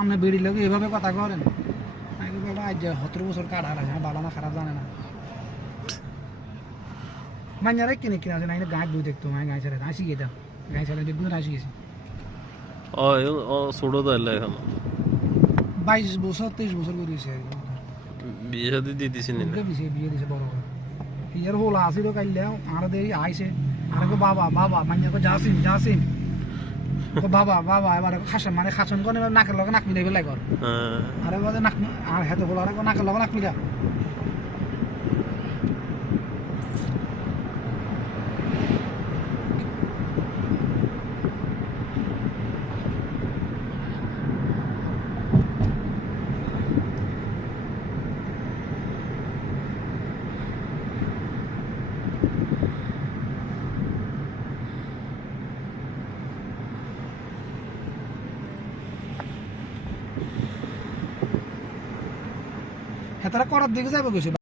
আপনি বেড়ি লোক এভাবে কথা করেন আজ 17 বছর কাটা আছে ভালো না খারাপ জানে না মাইনারে কিনে কিনা আছে না গাছ বই দেখতো গাছ ছেড়ে হাসি গেতাম গাছ ছেড়ে দেখবো হাসি গেছি ও ছোট তো এলে এখন 22 বছর 23 বছর করেছে বিয়ে সাথে দিয়ে দিছি না বিয়ে দিছে বড় ইয়ার হোলা আসিল কাইলে আর দেই আইছে আর বাবা বাবা মাইনাকে জাসিম জাসিম বাবা বাবা এবার খাসন মানে খাসন কোন নাকের লগে নাক মিলাই বেলাই কর আরে বাদে নাক আর হেতে বলা আর নাকের লগে নাক মিলা হেতারা করার দিকে যাবে গেছে